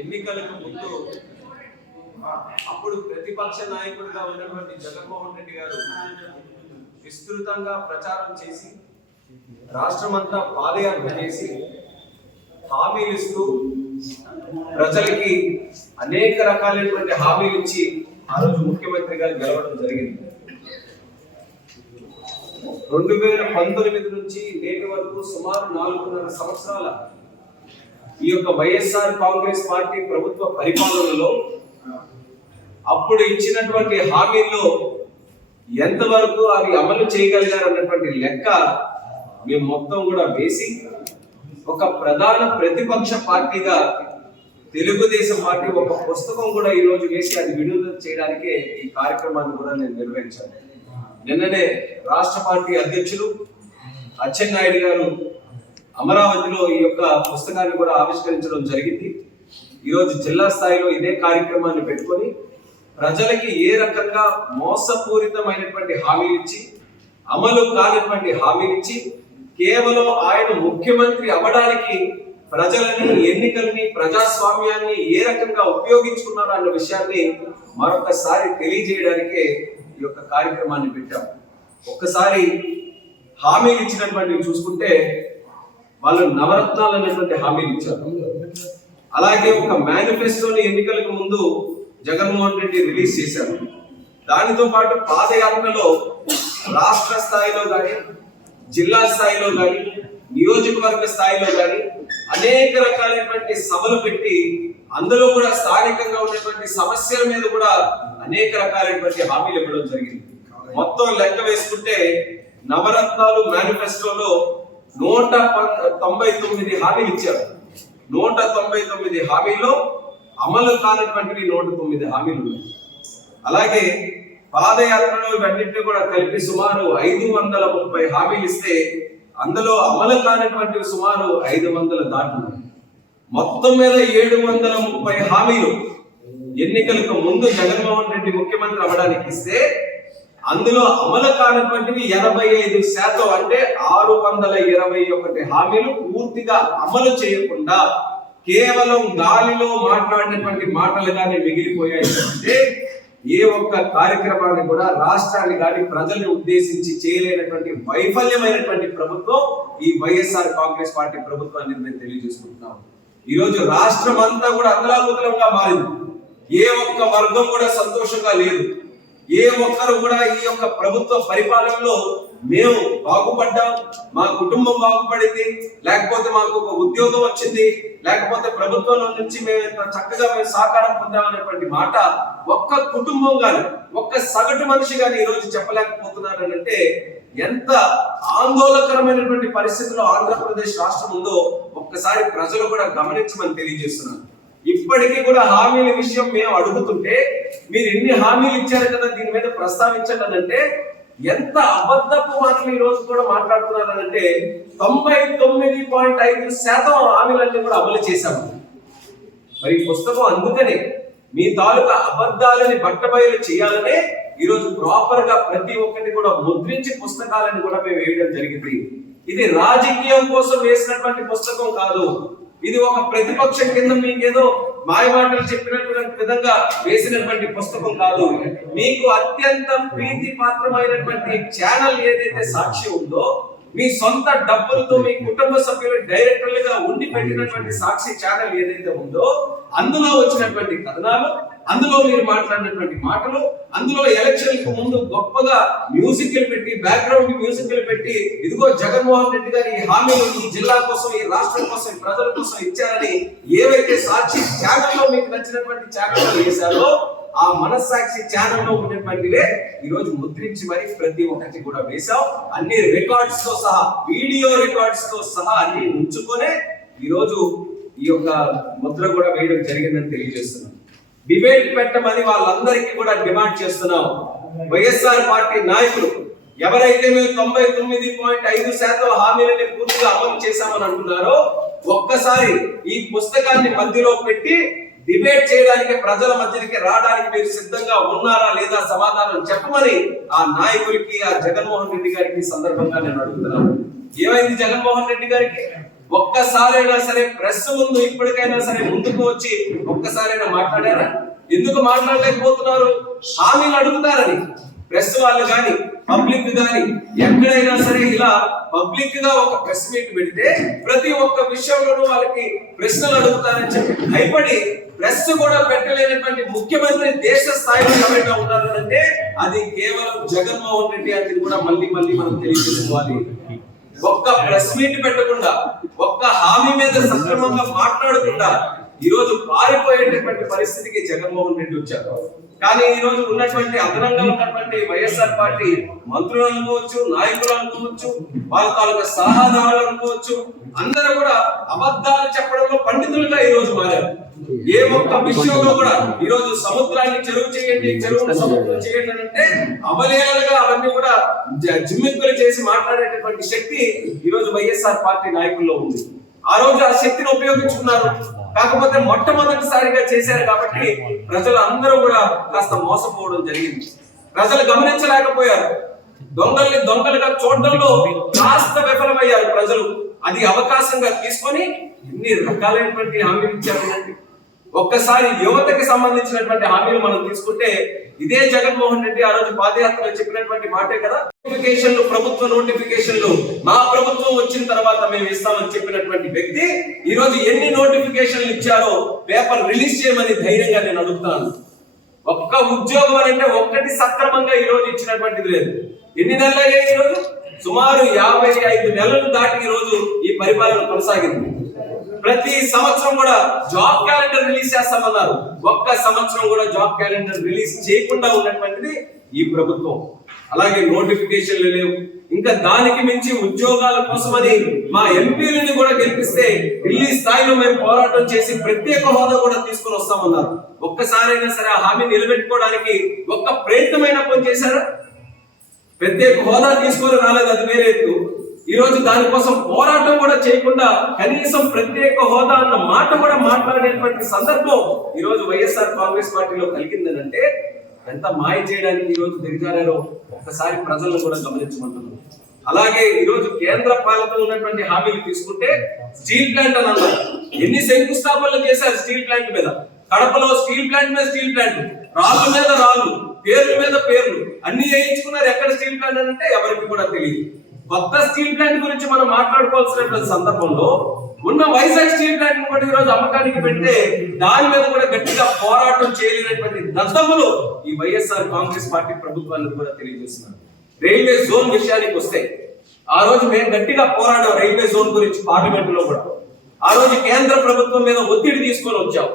ఎన్నికలకు ముందు అప్పుడు ప్రతిపక్ష నాయకుడిగా ఉన్నటువంటి జగన్మోహన్ రెడ్డి గారు విస్తృతంగా ప్రచారం చేసి రాష్ట్రమంతా పాదయాత్ర చేసి హామీలు ఇస్తూ ప్రజలకి అనేక రకాలైనటువంటి హామీలు ఇచ్చి ఆ రోజు ముఖ్యమంత్రిగా గెలవడం జరిగింది. 2019 నుంచి నేటి వరకు సుమారు 4.5 సంవత్సరాల ఈ యొక్క వైఎస్ఆర్ కాంగ్రెస్ పార్టీ ప్రభుత్వ పరిపాలనలో అప్పుడు ఇచ్చినటువంటి హామీల్లో ఎంతవరకు అవి అమలు చేయగలిగారు అన్నటువంటి లెక్క మేము మొత్తం కూడా వేసి ఒక ప్రధాన ప్రతిపక్ష పార్టీగా తెలుగుదేశం పార్టీ ఒక పుస్తకం కూడా ఈ రోజు వేసి అది విడుదల చేయడానికే ఈ కార్యక్రమాన్ని కూడా నేను నిర్వహించాను. నిన్ననే రాష్ట్ర పార్టీ అధ్యక్షులు అచ్చెన్నాయుడు గారు అమరావతిలో ఈ యొక్క పుస్తకాన్ని కూడా ఆవిష్కరించడం జరిగింది. ఈరోజు జిల్లా స్థాయిలో ఇదే కార్యక్రమాన్ని పెట్టుకొని ప్రజలకి ఏ రకంగా మోసపూరితమైనటువంటి హామీలు ఇచ్చి అమలు కానిటువంటి హామీలు ఇచ్చి కేవలం ఆయన ముఖ్యమంత్రి అవ్వడానికి ప్రజలని ఎన్నికల్ని ప్రజాస్వామ్యాన్ని ఏ రకంగా ఉపయోగించుకున్నారు అన్న విషయాన్ని మరొకసారి తెలియజేయడానికే ఈ యొక్క కార్యక్రమాన్ని పెట్టాం. ఒక్కసారి హామీలు ఇచ్చినటువంటి చూసుకుంటే వాళ్ళు నవరత్నాలు అనేటువంటి హామీలు ఇచ్చారు. అలాగే ఒక మేనిఫెస్టోని ఎన్నికలకు ముందు జగన్మోహన్ రెడ్డి రిలీజ్ చేశారు. దానితో పాటు పాదయాత్రలో రాష్ట్ర స్థాయిలో కానీ జిల్లా స్థాయిలో కానీ నియోజకవర్గ స్థాయిలో కానీ అనేక రకాలైనటువంటి సభలు పెట్టి అందులో కూడా స్థానికంగా ఉన్నటువంటి సమస్యల మీద కూడా అనేక రకాలైనటువంటి హామీలు ఇవ్వడం జరిగింది. మొత్తం లెక్క వేసుకుంటే నవరత్నాలు మేనిఫెస్టోలో 199 హామీలు ఇచ్చారు. 199 హామీల్లో అమలు కానటువంటివి 109 హామీలు ఉన్నాయి. అలాగే పాదయాత్రలో ఇవన్నింటినీ కూడా కలిపి సుమారు 530 హామీలు ఇస్తే అందులో అమలు కానటువంటివి సుమారు 500 దాటున్నాయి. మొత్తం మీద 730 హామీలు ఎన్నికలకు ముందు జగన్మోహన్ రెడ్డి ముఖ్యమంత్రి అవ్వడానికి ఇస్తే అందులో అమలు కానటువంటివి 85%, అంటే 621 హామీలు పూర్తిగా అమలు చేయకుండా కేవలం గాలిలో మాట్లాడినటువంటి మాటలుగానే మిగిలిపోయాయి. అంటే ఏ ఒక్క కార్యక్రమాన్ని కూడా రాష్ట్రాన్ని కానీ ప్రజల్ని ఉద్దేశించి చేయలేనటువంటి వైఫల్యమైనటువంటి ప్రభుత్వం ఈ వైఎస్ఆర్ కాంగ్రెస్ పార్టీ ప్రభుత్వాన్ని మేము తెలియజేసుకుంటున్నాం. ఈ రోజు రాష్ట్రం అంతా కూడా అతలాకుతలంగా మారింది. ఏ ఒక్క వర్గం కూడా సంతోషంగా లేదు. ఏ ఒక్కరు కూడా ఈ యొక్క ప్రభుత్వ పరిపాలనలో మేము బాగుపడ్డాం, మా కుటుంబం బాగుపడింది, లేకపోతే మాకు ఒక ఉద్యోగం వచ్చింది, లేకపోతే ప్రభుత్వంలో నుంచి మేము చక్కగా సహకారం పొందామనేటువంటి మాట ఒక్క కుటుంబం గాని ఒక్క సగటు మనిషి గాని ఈ రోజు చెప్పలేకపోతున్నారు. అంటే ఎంత ఆందోళనకరమైనటువంటి పరిస్థితుల్లో ఆంధ్రప్రదేశ్ రాష్ట్రం ఉందో ఒక్కసారి ప్రజలు కూడా గమనించమని తెలియజేస్తున్నారు. ఇప్పటికీ కూడా హామీల విషయం మేము అడుగుతుంటే మీరు ఎన్ని హామీలు ఇచ్చారు కదా దీని మీద ప్రస్తావించండి అంటే ఎంత అబద్ధపు మాటలు ఈ రోజు కూడా మాట్లాడుతున్నారంటే 99.5% హామీలన్నీ కూడా అమలు చేశాము. మరి పుస్తకం అందుకనే మీ తాలూకా అబద్ధాలని బట్టబయలు చేయాలనే ఈరోజు ప్రాపర్ గా ప్రతి ఒక్కటి కూడా ముద్రించి పుస్తకాలను కూడా మేము వేయడం జరిగింది. ఇది రాజకీయం కోసం వేసినటువంటి పుస్తకం కాదు. ఇది ఒక ప్రతిపక్షం కింద మీకేదో మాయమాటలు చెప్పినటువంటి విధంగా వేసినటువంటి పుస్తకం కాదు. మీకు అత్యంత ప్రీతి పాత్రమైనటువంటి ఛానల్ ఏదైతే సాక్షి ఉందో మీ సొంత డబ్బులతో మీ కుటుంబ సభ్యులు డైరెక్టర్లుగా ఉండి పెట్టినటువంటి సాక్షి ఛానల్ ఏదైతే ఉందో అందులో వచ్చినటువంటి కథనాలు, అందులో మీరు మాట్లాడినటువంటి మాటలు, అందులో ఎలక్షన్ కు ముందు గొప్పగా మ్యూజిక్లు పెట్టి బ్యాక్గ్రౌండ్ మ్యూజిక్లు పెట్టి ఇదిగో జగన్మోహన్ రెడ్డి గారి ఈ హామీలు ఈ జిల్లా కోసం ఈ రాష్ట్రం కోసం ఈ ప్రజల కోసం ఇచ్చారని ఏవైతే సాక్షి ఛానల్లో మీకు నచ్చినటువంటి ఛానల్ వేశారో ఆ మనస్సాక్షి ఛానల్లో ఉన్నటువంటివే ఈ రోజు ముద్రించి మరి ప్రతి ఒక్కటి కూడా వేశాం. అన్ని రికార్డ్స్ తో సహా వీడియో రికార్డ్స్ తో సహా అన్ని ఉంచుకొనే ఈ రోజు ఈ యొక్క ముద్ర కూడా వేయడం జరిగిందని తెలియజేస్తున్నాం. డిబేట్ పెట్టమని వాళ్ళందరికీ కూడా డిమాండ్ చేస్తున్నాం. వైఎస్ఆర్ పార్టీ నాయకులు ఎవరైతే మేము 99.5% హామీలని పూర్తిగా అమలు చేశామని అంటున్నారో ఒక్కసారి ఈ పుస్తకాన్ని మధ్యలో పెట్టి డిబేట్ చేయడానికి ప్రజల మధ్యకి రావడానికి మీరు సిద్ధంగా ఉన్నారా లేదా సమాధానం చెప్పమని ఆ నాయకులకి ఆ జగన్మోహన్ రెడ్డి గారికి సందర్భంగా నేను అడుగుతున్నాను. ఏమైంది జగన్మోహన్ రెడ్డి గారికి? ఒక్కసారైనా సరే ప్రెస్ ముందు ఇప్పటికైనా సరే ముందుకు వచ్చి ఒక్కసారైనా మాట్లాడారా? ఎందుకు మాట్లాడలేకపోతున్నారు? హామీలు అడుగుతారని ప్రెస్ వాళ్ళు కానీ పబ్లిక్ కానీ ఎక్కడైనా సరే ఇలా పబ్లిక్ గా ఒక ప్రెస్ మీట్ పెడితే ప్రతి ఒక్క విషయంలోనూ వాళ్ళకి ప్రశ్నలు అడుగుతారని చెప్పి భయపడి ప్రెస్ కూడా పెట్టలేనటువంటి ముఖ్యమంత్రి దేశ స్థాయిలో ఎవరైనా ఉన్నారు అంటే అది కేవలం జగన్మోహన్ రెడ్డి అనేది కూడా మళ్ళీ మనం తెలియజేసుకోవాలి. ఒక్క ప్రెస్ మీట్ పెట్టకుండా ఒక్క హామీ మీద సక్రమంగా మాట్లాడకుండా ఈ రోజు పారిపోయేటటువంటి పరిస్థితికి జగన్మోహన్ రెడ్డి వచ్చారు. కానీ ఈ రోజు ఉన్నటువంటి అదనంగా ఉన్నటువంటి వైఎస్ఆర్ పార్టీ మంత్రులు అనుకోవచ్చు, నాయకులు అనుకోవచ్చు, వాళ్ళ తాలూకా సలహాదారులు అనుకోవచ్చు, అందరూ కూడా అబద్ధాలు చెప్పడంలో పండితులుగా ఈ రోజు మారారు. ఏ ఒక్క విషయంలో కూడా ఈ రోజు సముద్రాన్ని చెరువు చేయండి, చెరువును సముద్రం చేయండి అంటే అవలేలుగా అవన్నీ కూడా జిమ్మిక్కులు చేసి మాట్లాడేటటువంటి శక్తి ఈ రోజు వైఎస్ఆర్ పార్టీ నాయకుల్లో ఉంది. ఆ రోజు ఆ శక్తిని ఉపయోగించుకున్నారు. కాకపోతే మొట్టమొదటిసారిగా చేశారు కాబట్టి ప్రజలు అందరూ కూడా కాస్త మోసపోవడం జరిగింది. ప్రజలు గమనించలేకపోయారు. దొంగల్ని దొంగలుగా చూడడంలో కాస్త విఫలమయ్యారు ప్రజలు. అది అవకాశంగా తీసుకొని ఇన్ని రకాలైనటువంటి హామీలు ఇచ్చారు. ఒక్కసారి యువతకి సంబంధించినటువంటి హామీలు మనం తీసుకుంటే ఇదే జగన్మోహన్ రెడ్డి ఆ రోజు పాదయాత్రలో చెప్పినటువంటి మాటే కదా. నోటిఫికేషన్లు, ప్రభుత్వ నోటిఫికేషన్లు మా ప్రభుత్వం వచ్చిన తర్వాత మేము ఇస్తామని చెప్పినటువంటి వ్యక్తి ఈ రోజు ఎన్ని నోటిఫికేషన్లు ఇచ్చారో పేపర్ రిలీజ్ చేయమని ధైర్యంగా నేను అడుగుతాను. ఒక్క ఉద్యోగం అంటే ఒక్కటి సక్రమంగా ఈ రోజు ఇచ్చినటువంటిది లేదు. ఎన్ని నెలలు అయ్యాయి? ఈ రోజు సుమారు 55 నెలలు దాటి ఈ రోజు ఈ పరిపాలన కొనసాగింది. ప్రతి సంవత్సరం కూడా జాబ్ క్యాలెండర్ రిలీజ్ చేస్తామన్నారు. ఒక్క సంవత్సరం కూడా జాబ్ క్యాలెండర్ రిలీజ్ చేయకుండా ఉన్నటువంటిది ఈ ప్రభుత్వం. అలాగే నోటిఫికేషన్లు లేవు. ఇంకా దానికి మించి ఉద్యోగాల కోసమని మా ఎంపీలను కూడా గెలిపిస్తే ఢిల్లీ స్థాయిలో మేము పోరాటం చేసి ప్రత్యేక హోదా కూడా తీసుకుని వస్తామన్నారు. ఒక్కసారైనా సరే ఆ హామీ నిలబెట్టుకోవడానికి ఒక్క ప్రయత్నమైనా పనిచేశారా? ప్రత్యేక హోదా తీసుకొని రాలేదు, అది వేరే ఎత్తు. ఈ రోజు దానికోసం పోరాటం కూడా చేయకుండా కనీసం ప్రత్యేక హోదా అన్న మాట కూడా మాట్లాడేటువంటి సందర్భం ఈ రోజు వైఎస్ఆర్ కాంగ్రెస్ పార్టీలో కలిగిందనంటే ఎంత మాయ చేయడానికి ఈ రోజు దిగజారారో ఒక్కసారి ప్రజలను కూడా గమనించమంటున్నారు. అలాగే ఈ రోజు కేంద్ర పాలనలో ఉన్నటువంటి హామీలు తీసుకుంటే స్టీల్ ప్లాంట్ అని అన్నారు. ఎన్ని శంకుస్థాపనలు చేశారు స్టీల్ ప్లాంట్ మీద? కడపలో స్టీల్ ప్లాంట్ మీద స్టీల్ ప్లాంట్, రాళ్ళ మీద రాళ్ళు, పేర్ల మీద పేర్లు అన్ని వేయించుకున్నారు. ఎక్కడ స్టీల్ ప్లాంట్ అంటే ఎవరికి కూడా తెలియదు. కొత్త స్టీల్ ప్లాంట్ గురించి మనం మాట్లాడుకోవాల్సినటువంటి సందర్భంలో ఉన్న వైజాగ్ స్టీల్ ప్లాంట్ కూడా ఈ రోజు అమ్మకానికి పెడితే దాని మీద కూడా గట్టిగా పోరాటం చేయలేనటువంటి దద్దములు ఈ వైఎస్ఆర్ కాంగ్రెస్ పార్టీ ప్రభుత్వానికి కూడా తెలియజేస్తున్నారు. రైల్వే జోన్ విషయానికి వస్తే ఆ రోజు మేము గట్టిగా పోరాడాం రైల్వే జోన్ గురించి పార్లమెంట్ లో కూడా. ఆ రోజు కేంద్ర ప్రభుత్వం మీద ఒత్తిడి తీసుకొని వచ్చాం.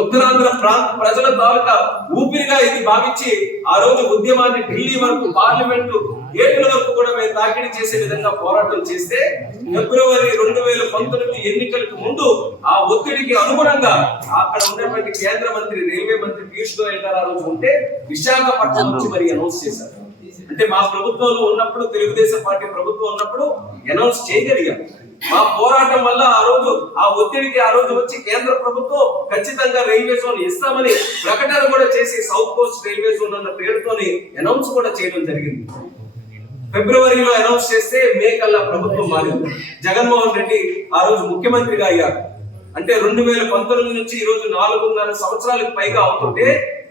ఉత్తరాంధ్ర ప్రాంత ప్రజల తాలూకా ఊపిరిగా ఇది భావించి ఆ రోజు ఉద్యమాన్ని ఢిల్లీ వరకు, పార్లమెంటు గేట్ల వరకు కూడా మేము తాకిడి చేసే విధంగా పోరాటం చేస్తే ఫిబ్రవరి 2019 ఎన్నికలకు ముందు ఆ ఒత్తిడికి అనుగుణంగా అక్కడ ఉన్నటువంటి కేంద్ర మంత్రి, రైల్వే మంత్రి పీయూష్ గోయల్ గారు ఆ రోజు ఉంటే విశాఖపట్నం నుంచి మరి అనౌన్స్ చేశారు. అంటే మా ప్రభుత్వంలో ఉన్నప్పుడు, తెలుగుదేశం పార్టీ ప్రభుత్వం ఉన్నప్పుడు అనౌన్స్ చేయగలిగాం. మా పోరాటం వల్ల ఆ రోజు ఆ ఒత్తిడికి ఆ రోజు వచ్చి కేంద్ర ప్రభుత్వం ఖచ్చితంగా రైల్వే జోన్ ఇస్తామని ప్రకటన కూడా చేసి సౌత్ కోస్ట్ రైల్వే జోన్ అన్న పేరుతోని అనౌన్స్ కూడా చేయడం జరిగింది. ఫిబ్రవరిలో అనౌన్స్ చేస్తే మే కల్లా ప్రభుత్వం మారింది. జగన్మోహన్ రెడ్డి ఆ రోజు ముఖ్యమంత్రిగా అయ్యారు. అంటే 2019 నుంచి ఈ రోజు 4.5 సంవత్సరాలకు పైగా అవుతుంటే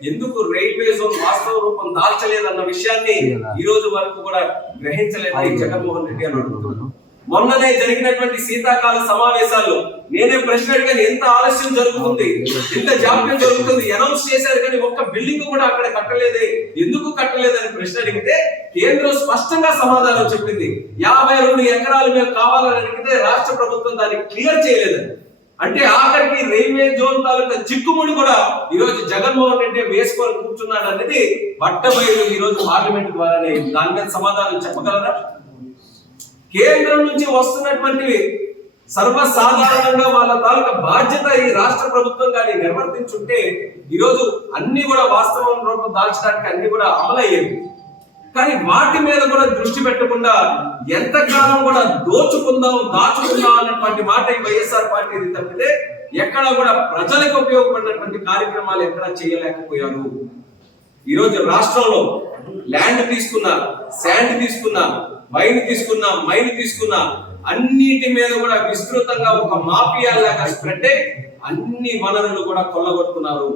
ఎందుకు రైల్వే జోన్ వాస్తవ రూపం దాల్చలేదన్న విషయాన్ని ఈ రోజు వరకు కూడా గ్రహించలేదు జగన్మోహన్ రెడ్డి అని అడుగుతున్నాను. మొన్ననే జరిగినటువంటి శీతాకాల సమావేశాల్లో నేనే ప్రశ్న అడిగాను, ఎంత ఆలస్యం జరుగుతుంది, ఎంత జాప్యం జరుగుతుంది, అనౌన్స్ చేశారు కానీ ఒక్క బిల్డింగ్ కూడా అక్కడ కట్టలేదే, ఎందుకు కట్టలేదని ప్రశ్న అడిగితే కేంద్రం స్పష్టంగా సమాధానం చెప్పింది. 52 ఎకరాలు మేము కావాలని అడిగితే రాష్ట్ర ప్రభుత్వం దాన్ని క్లియర్ చేయలేదని. అంటే ఆఖరికి రైల్వే జోన్ తాలూకా చిక్కుముడి కూడా ఈ రోజు జగన్మోహన్ రెడ్డి వేసుకొని కూర్చున్నాడు అనేది బట్టబయలు ఈ రోజు పార్లమెంట్ ద్వారానే. దాని మీద సమాధానం చెప్పగలరా? కేంద్రం నుంచి వస్తున్నటువంటివి సర్వసాధారణంగా వాళ్ళ తాలూకా బాధ్యత ఈ రాష్ట్ర ప్రభుత్వం కానీ నిర్వర్తించుంటే ఈరోజు అన్ని కూడా వాస్తవం రూపం దాల్చడానికి అన్ని కూడా అమలయ్యేవి. కానీ వాటి మీద కూడా దృష్టి పెట్టకుండా ఎంతకాలం కూడా దోచుకుందాం, దాచుకుందాం అన్నటువంటి మాట ఈ వైఎస్ఆర్ పార్టీ తప్పితే ఎక్కడ కూడా ప్రజలకు ఉపయోగపడినటువంటి కార్యక్రమాలు ఎక్కడా చేయలేకపోయారు. ఈరోజు రాష్ట్రంలో ల్యాండ్ తీసుకున్నా, శాండ్ తీసుకున్నా, మైన్ తీసుకున్నా, అన్నిటి మీద కూడా విస్తృతంగా ఒక మాఫియా లాగా స్ప్రెడ్ అయి అన్ని వనరులు కూడా కొల్లగొడుతున్నారు.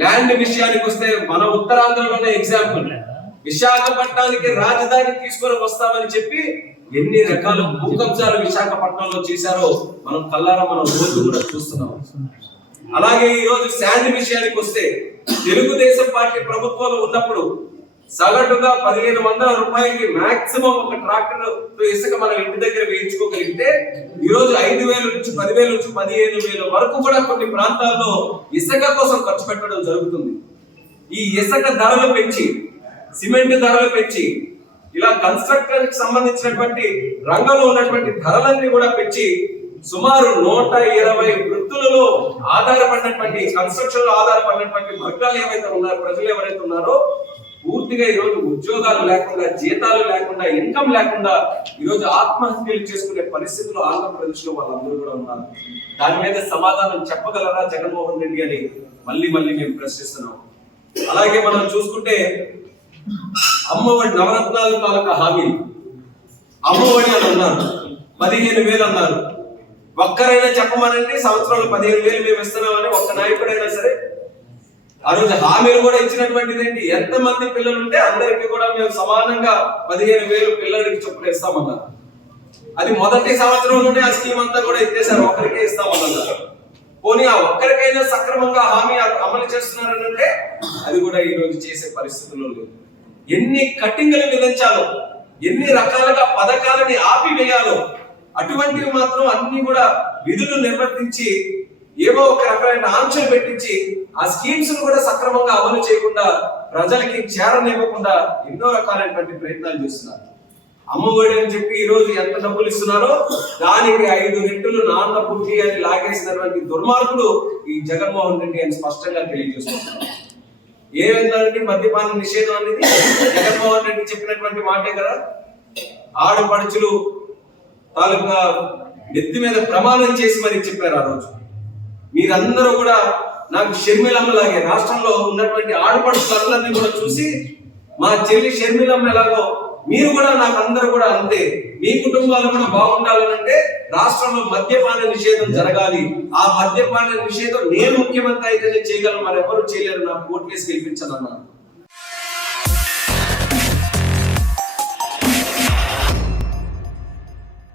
ల్యాండ్ విషయానికి వస్తే మన ఉత్తరాంధ్రలోనే ఎగ్జాంపుల్, విశాఖపట్నానికి రాజధాని తీసుకొని వస్తామని చెప్పి ఎన్ని రకాల భూ కబ్జాలు విశాఖపట్నంలో చేశారో మనం కల్లారా మనం రోజు కూడా చూస్తున్నాం. అలాగే ఈ రోజు శాండ్ విషయానికి వస్తే తెలుగుదేశం పార్టీ ప్రభుత్వంలో ఉన్నప్పుడు సగటుగా 1500 రూపాయలకి మాక్సిమం ఒక ట్రాక్టర్ ఇసుక మనం ఇంటి దగ్గర వేయించుకోగలిగితే ఈ రోజు 5000 నుంచి 10,000 నుంచి 15,000 వరకు కూడా కొన్ని ప్రాంతాల్లో ఇసుక కోసం ఖర్చు పెట్టడం జరుగుతుంది. ఈ ఇసుక ధరలు పెంచి, సిమెంట్ ధరలు పెంచి, ఇలా కన్స్ట్రక్షన్ కి సంబంధించినటువంటి రంగంలో ఉన్నటువంటి ధరలన్నీ కూడా పెంచి సుమారు 120 వృత్తులలో ఆధారపడినటువంటి, కన్స్ట్రక్షన్ లో ఆధారపడినటువంటి వర్గాలు ఏవైతే ఉన్నారో, ప్రజలు ఎవరైతే ఉన్నారో పూర్తిగా ఈ రోజు ఉద్యోగాలు లేకుండా, జీతాలు లేకుండా, ఇన్కమ్ లేకుండా ఈ రోజు ఆత్మహత్యలు చేసుకునే పరిస్థితులు ఆంధ్రప్రదేశ్ లో వాళ్ళందరూ కూడా ఉన్నారు. దాని మీద సమాధానం చెప్పగలరా జగన్మోహన్ రెడ్డి అని మళ్ళీ మేము ప్రశ్నిస్తున్నాం. అలాగే మనం చూసుకుంటే అమ్మఒడి, నవరత్నాలు తాలూకా హామీ, అమ్మఒడి అని అన్నారు, 15,000 అన్నారు. ఒక్కరైనా చెప్పమనండి సంవత్సరంలో 15,000 మేము ఇస్తున్నామని ఒక్క నాయకుడైనా సరే ఆ రోజు హామీలు కూడా ఇచ్చినటువంటిది ఏంటి? ఎంతమంది పిల్లలు ఉంటే అందరికీ కూడా మేము సమానంగా 15,000 పిల్లలకి చొప్పున ఇస్తామన్నారు. అది మొదటి సంవత్సరంలోనే ఆ స్కీమ్ అంతా కూడా ఇచ్చేసారు, ఒక్కరికే ఇస్తామన్నారు. పోనీ ఆ ఒక్కరికైనా సక్రమంగా హామీ అమలు చేస్తున్నారని అంటే అది కూడా ఈ రోజు చేసే పరిస్థితుల్లో లేదు. ఎన్ని కట్టింగులు విధించాలో, ఎన్ని రకాలుగా పథకాలని ఆపివేయాలో అటువంటివి మాత్రం అన్ని కూడా విధులు నిర్వర్తించి ఏవో ఒక రకమైన ఆంక్షలు పెట్టించి ఆ స్కీమ్స్ కూడా సక్రమంగా అమలు చేయకుండా, ప్రజలకి చేరనివ్వకుండా ఎన్నో రకాలైనటువంటి ప్రయత్నాలు చేస్తున్నారు. అమ్మఒడి అని చెప్పి ఈ రోజు ఎంత డబ్బులు ఇస్తున్నారో దానికి 5 రెట్లు నాన్న పుట్టి అని లాగేసినటువంటి దుర్మార్గుడు ఈ జగన్మోహన్ రెడ్డి అని స్పష్టంగా తెలియజేస్తున్నారు. ఏమైందంటే మద్యపాన నిషేధం అనేది జగన్మోహన్ రెడ్డి చెప్పినటువంటి మాటే కదా. ఆడపడుచులు తాలూకా నెత్తి మీద ప్రమాణం చేసి మరి చెప్పారు ఆ రోజు. మీరందరూ కూడా నాకు షర్మిలమ్మ లాగే రాష్ట్రంలో ఉన్నటువంటి ఆడపడుచులందరినీ కూడా చూసి మా చెల్లి షర్మిలమ్మ ఎలాగో మీరు కూడా నాకు అందరూ కూడా అంతే, మీ కుటుంబాలు కూడా బాగుండాలంటే రాష్ట్రంలో మద్యపాన నిషేధం జరగాలి. ఆ మద్యపాన నిషేధం నేను ముఖ్యమంత్రి అయితేనే చేయగలను, మరెవరు చేయలేరు, నాకు ఓట్లేసి గెలిపించాలన్నారు.